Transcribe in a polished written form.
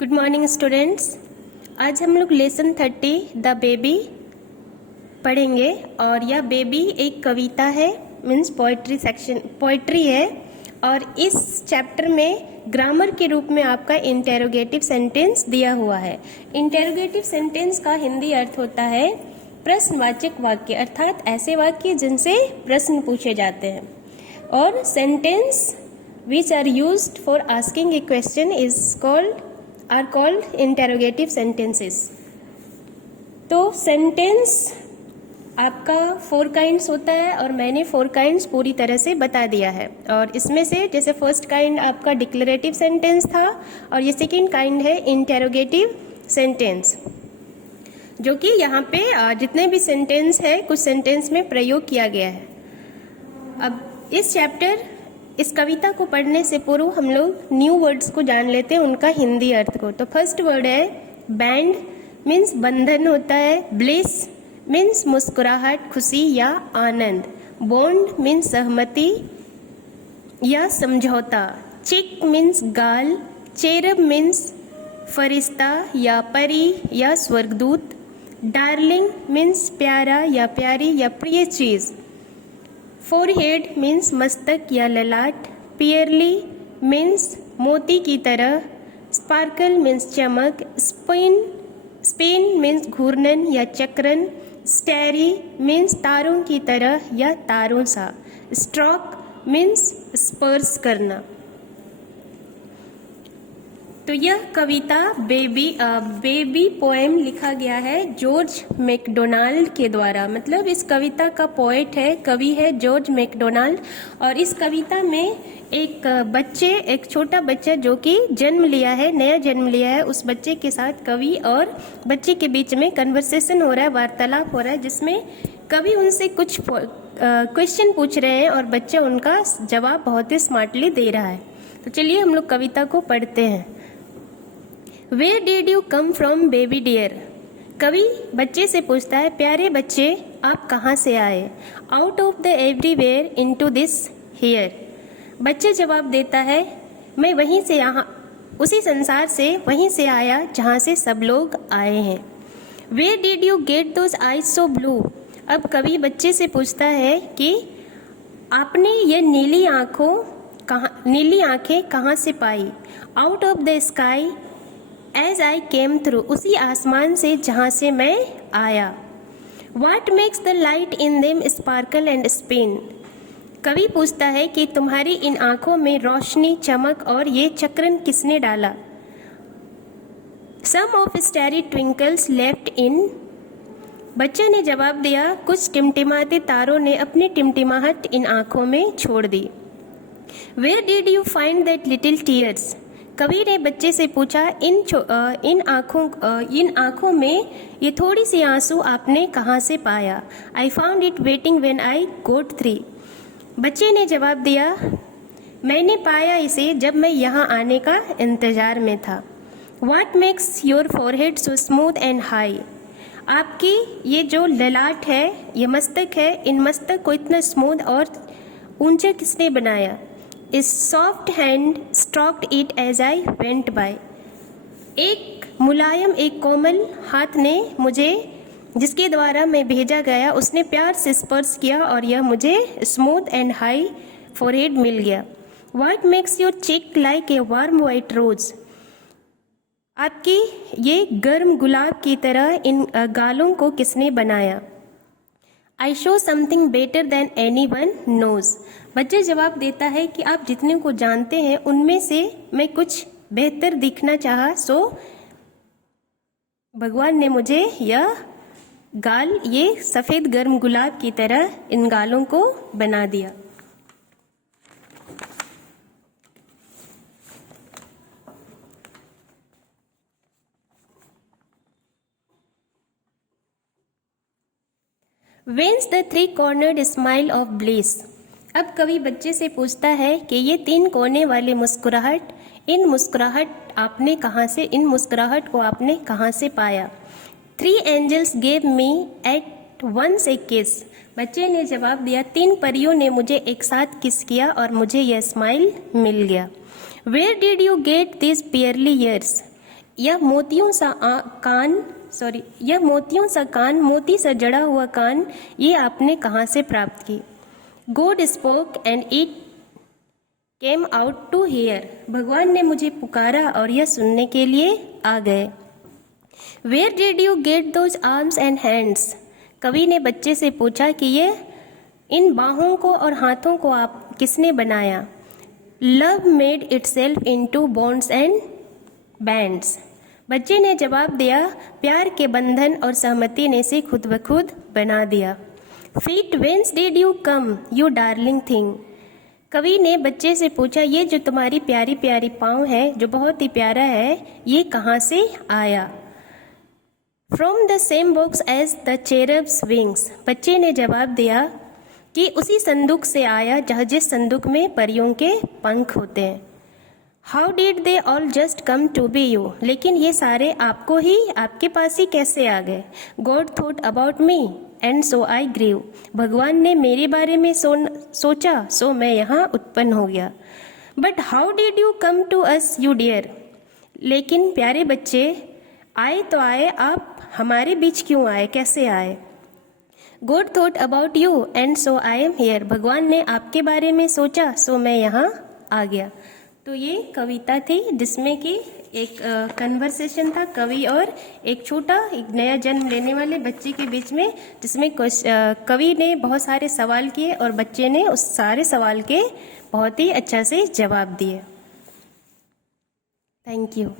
Good morning students. आज हम लोग लेसन 30 द बेबी पढ़ेंगे और यह बेबी एक कविता है, मीन्स पोइट्री है। और इस चैप्टर में ग्रामर के रूप में आपका इंटेरोगेटिव सेंटेंस दिया हुआ है। इंटेरोगेटिव सेंटेंस का हिंदी अर्थ होता है प्रश्नवाचक वाक्य, अर्थात ऐसे वाक्य जिनसे प्रश्न पूछे जाते हैं। और sentence which are used for asking a question are called interrogative sentences। तो सेंटेंस आपका 4 काइंड्स होता है और मैंने 4 काइंड्स पूरी तरह से बता दिया है। और इसमें से जैसे फर्स्ट काइंड आपका डिक्लेरेटिव सेंटेंस था और ये सेकेंड काइंड है इंटेरोगेटिव सेंटेंस, जो कि यहाँ पे जितने भी सेंटेंस है कुछ सेंटेंस में प्रयोग किया गया है। अब इस कविता को पढ़ने से पूर्व हम लोग न्यू वर्ड्स को जान लेते हैं, उनका हिंदी अर्थ को। तो फर्स्ट वर्ड है बैंड, मीन्स बंधन होता है। ब्लिस मीन्स मुस्कुराहट, खुशी या आनंद। बॉन्ड मीन्स सहमति या समझौता। चिक मीन्स गाल। चेरब मीन्स फरिश्ता या परी या स्वर्गदूत। डार्लिंग मीन्स प्यारा या प्यारी या प्रिय चीज़। फोरहेड मीन्स मस्तक या ललाट। पियरली मीन्स मोती की तरह। स्पार्कल मीन्स चमक। स्पिन मीन्स घूर्णन या चक्रण। स्टैरी मीन्स तारों की तरह या तारों सा। स्ट्रोक मीन्स स्पर्श करना। तो यह कविता बेबी पोएम लिखा गया है जॉर्ज मैकडोनाल्ड के द्वारा। मतलब इस कविता का पोएट है, कवि है जॉर्ज मैकडोनाल्ड। और इस कविता में एक छोटा बच्चा जो कि नया जन्म लिया है, उस बच्चे के साथ कवि और बच्चे के बीच में कन्वर्सेशन हो रहा है, वार्तालाप हो रहा है, जिसमें कवि उनसे कुछ क्वेश्चन पूछ रहे हैं और बच्चा उनका जवाब बहुत ही स्मार्टली दे रहा है। तो चलिए हम लोग कविता को पढ़ते हैं। Where did you come from, baby dear? कवि बच्चे से पूछता है, प्यारे बच्चे आप कहाँ से आए? Out of the everywhere into this here। बच्चा जवाब देता है, मैं वहीं से यहाँ, उसी संसार से वहीं से आया जहाँ से सब लोग आए हैं। Where did you get those eyes so blue? अब कवि बच्चे से पूछता है कि आपने ये नीली आंखें कहाँ से पाई? Out of the sky As I came through, उसी आसमान से जहाँ से मैं आया। What makes the light in them sparkle and spin? कवि पूछता है कि तुम्हारी इन आँखों में रोशनी, चमक और ये चक्रण किसने डाला? Some of starry twinkles left in। बच्चा ने जवाब दिया, कुछ टिमटिमाते तारों ने अपनी टिमटिमाहट इन आँखों में छोड़ दी। Where did you find that little tears? कवि ने बच्चे से पूछा, इन आँखों में ये थोड़ी सी आंसू आपने कहाँ से पाया? I found it waiting when I got 3। बच्चे ने जवाब दिया, मैंने पाया इसे जब मैं यहाँ आने का इंतज़ार में था। What makes your forehead so smooth and high? आपकी ये जो ललाट है, ये मस्तक है, इन मस्तक को इतना स्मूथ और ऊंचा किसने बनाया? इस soft hand stroked it as I went by. एक मुलायम, एक कोमल हाथ ने मुझे, जिसके द्वारा मैं भेजा गया, उसने प्यार से स्पर्श किया और यह मुझे स्मूथ एंड हाई फोरहेड मिल गया। व्हाट मेक्स योर चिक लाइक ए वार्म वाइट रोज? आपकी ये गर्म गुलाब की तरह इन गालों को किसने बनाया? I show something better than anyone knows. बच्चा जवाब देता है कि आप जितने को जानते हैं उनमें से मैं कुछ बेहतर दिखना चाहा, सो भगवान ने मुझे यह गाल, ये सफ़ेद गर्म गुलाब की तरह इन गालों को बना दिया। Whence the three-cornered smile of bliss? अब कवि बच्चे से पूछता है कि ये 3 कोने वाली मुस्कुराहट, इन मुस्कुराहट को आपने कहाँ से पाया? 3 angels gave me at once a kiss। बच्चे ने जवाब दिया, 3 परियों ने मुझे एक साथ किस किया और मुझे यह स्माइल मिल गया। Where did you get these pearly ears? यह मोतियों सा कान, मोती सा जड़ा हुआ कान, ये आपने कहाँ से प्राप्त की? God spoke and it came out to here, भगवान ने मुझे पुकारा और यह सुनने के लिए आ गए। Where did you get those arms and hands, कवि ने बच्चे से पूछा कि ये इन बाहों को और हाथों को आप किसने बनाया? Love made itself into bonds and bands, बच्चे ने जवाब दिया, प्यार के बंधन और सहमति ने इसे खुद ब खुद बना दिया। Feet whence did you come you darling thing, कवि ने बच्चे से पूछा, ये जो तुम्हारी प्यारी प्यारी पाँव है, जो बहुत ही प्यारा है, ये कहाँ से आया? From the same box as the cherub's wings, बच्चे ने जवाब दिया कि उसी संदूक से आया जहाँ जिस संदूक में परियों के पंख होते हैं। How did they all just come to be you, लेकिन ये सारे आपको ही, आपके पास ही कैसे आ गए? God thought about me and so I grew, भगवान ने मेरे बारे में सोचा, सो मैं यहाँ उत्पन्न हो गया। But how did you come to us you dear, लेकिन प्यारे बच्चे आए तो आए, आप हमारे बीच क्यों आए, कैसे आए? God thought about you and so I am here, भगवान ने आपके बारे में सोचा, सो मैं यहाँ आ गया। तो ये कविता थी जिसमें कि एक कन्वर्सेशन था कवि और एक छोटा, एक नया जन्म लेने वाले बच्चे के बीच में, जिसमें कवि ने बहुत सारे सवाल किए और बच्चे ने उस सारे सवाल के बहुत ही अच्छा से जवाब दिए। Thank you.